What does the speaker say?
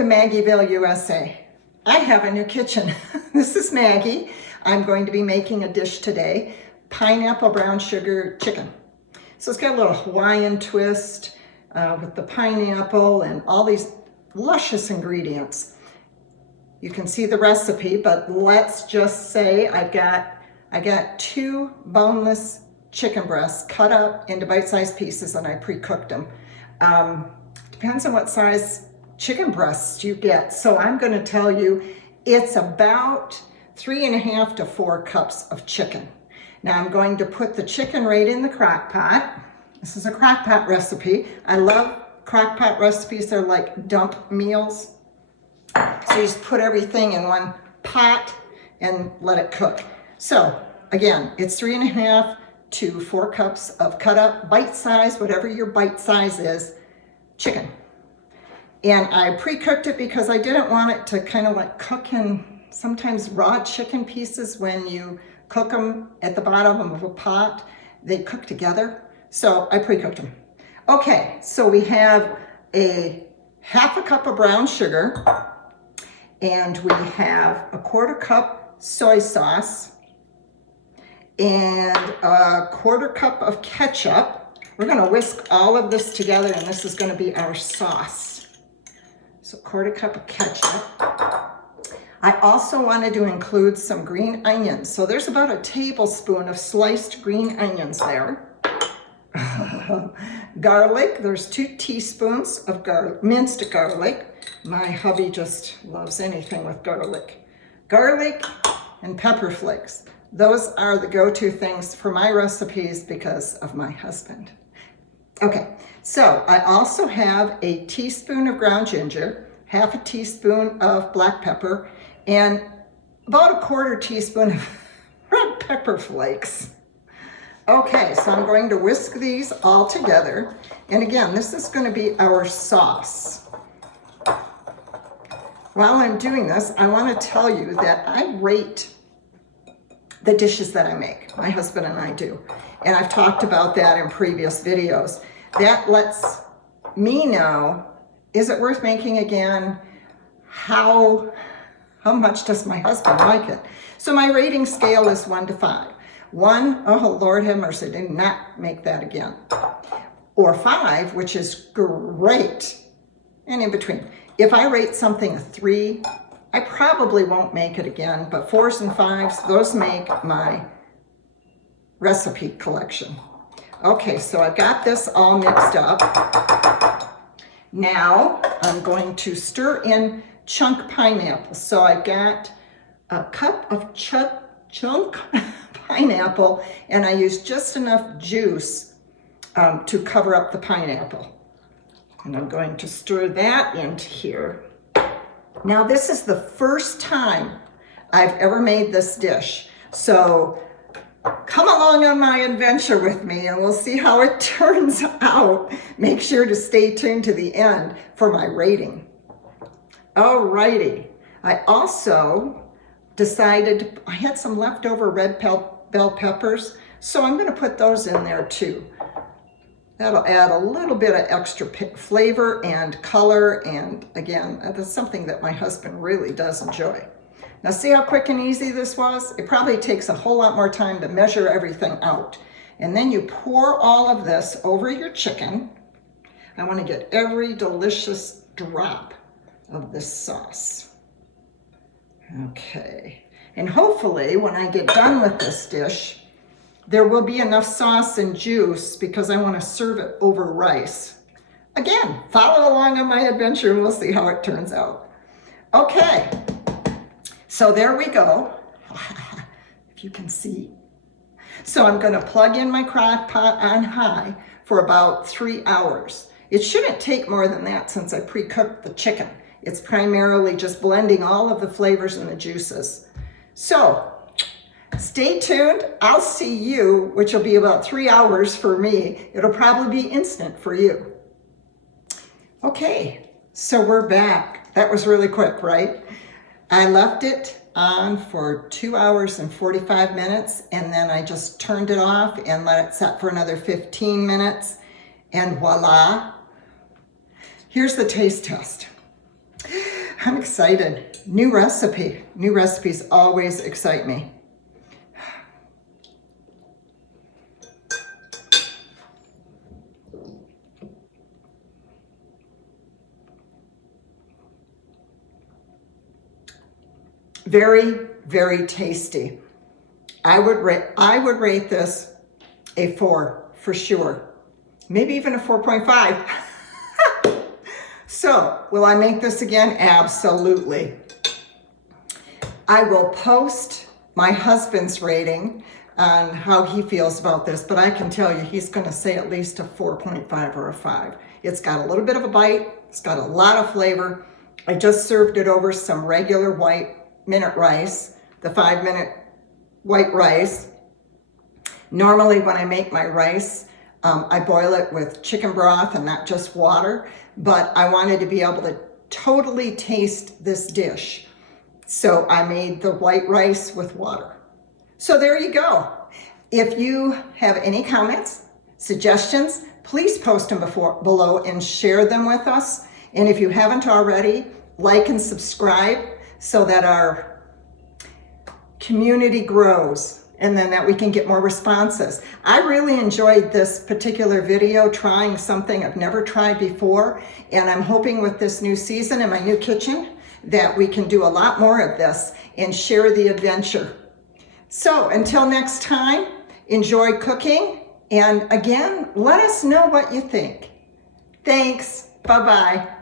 to Maggieville, USA. I have a new kitchen. This is Maggie. I'm going to be making a dish today, pineapple brown sugar chicken. So it's got a little Hawaiian twist with the pineapple and all these luscious ingredients. You can see the recipe, but let's just say I got 2 boneless chicken breasts cut up into bite-sized pieces, and I pre-cooked them. Depends on what size chicken breasts you get. So I'm going to tell you it's about 3.5 to 4 cups of chicken. Now I'm going to put the chicken right in the crock pot. This is a crock pot recipe. I love crock pot recipes. They're like dump meals. So you just put everything in one pot and let it cook. So again, it's 3.5 to 4 cups of cut up bite size, whatever your bite size is, chicken. And I pre-cooked it because I didn't want it to kind of like cook in sometimes raw chicken pieces. When you cook them at the bottom of a pot, they cook together. So I pre-cooked them. Okay, so we have a 1/2 cup of brown sugar, and we have a 1/4 cup soy sauce and a 1/4 cup of ketchup. We're gonna whisk all of this together, and this is gonna be our sauce. So 1/4 cup of ketchup. I also wanted to include some green onions. So there's about a tablespoon of sliced green onions there. Garlic, there's 2 teaspoons of minced garlic. My hubby just loves anything with garlic. Garlic and pepper flakes. Those are the go-to things for my recipes because of my husband. Okay, so I also have a teaspoon of ground ginger, 1/2 teaspoon of black pepper, and about a 1/4 teaspoon of red pepper flakes. Okay, so I'm going to whisk these all together. And again, this is going to be our sauce. While I'm doing this, I want to tell you that I rate the dishes that I make. My husband and I do. And I've talked about that in previous videos. That lets me know, is it worth making again? How much does my husband like it? So my rating scale is 1 to 5. 1, oh Lord have mercy, do not make that again. Or 5, which is great. And in between. If I rate something a 3, I probably won't make it again, but 4s and 5s, those make my recipe collection. Okay, so I've got this all mixed up. Now I'm going to stir in chunk pineapple. So I've got a cup of chunk pineapple, and I use just enough juice to cover up the pineapple. And I'm going to stir that into here. Now this is the first time I've ever made this dish. So come along on my adventure with me and we'll see how it turns out. Make sure to stay tuned to the end for my rating. Alrighty. I also decided, I had some leftover red bell peppers, so I'm going to put those in there too. That'll add a little bit of extra flavor and color, and again, that's something that my husband really does enjoy. Now see how quick and easy this was? It probably takes a whole lot more time to measure everything out. And then you pour all of this over your chicken. I want to get every delicious drop of this sauce. Okay, and hopefully when I get done with this dish, there will be enough sauce and juice because I want to serve it over rice. Again, follow along on my adventure and we'll see how it turns out. Okay, so there we go. If you can see. So I'm going to plug in my crock pot on high for about 3 hours. It shouldn't take more than that since I pre-cooked the chicken. It's primarily just blending all of the flavors and the juices. So stay tuned. I'll see you, which will be about 3 hours for me. It'll probably be instant for you. Okay, so we're back. That was really quick, right? I left it on for 2 hours and 45 minutes, and then I just turned it off and let it set for another 15 minutes, and voila. Here's the taste test. I'm excited. New recipe. New recipes always excite me. Very, very tasty. I would rate this a 4 for sure. Maybe even a 4.5. So, will I make this again? Absolutely. I will post my husband's rating on how he feels about this, but I can tell you he's going to say at least a 4.5 or a 5. It's got a little bit of a bite. It's got a lot of flavor. I just served it over some regular white minute rice, the 5-minute white rice. Normally when I make my rice, I boil it with chicken broth and not just water, but I wanted to be able to totally taste this dish. So I made the white rice with water. So there you go. If you have any comments, suggestions, please post them below and share them with us. And if you haven't already, like and subscribe so that our community grows and then that we can get more responses. I really enjoyed this particular video, trying something I've never tried before, and I'm hoping with this new season in my new kitchen that we can do a lot more of this and share the adventure. So until next time, enjoy cooking, and again, let us know what you think. Thanks. Bye-bye.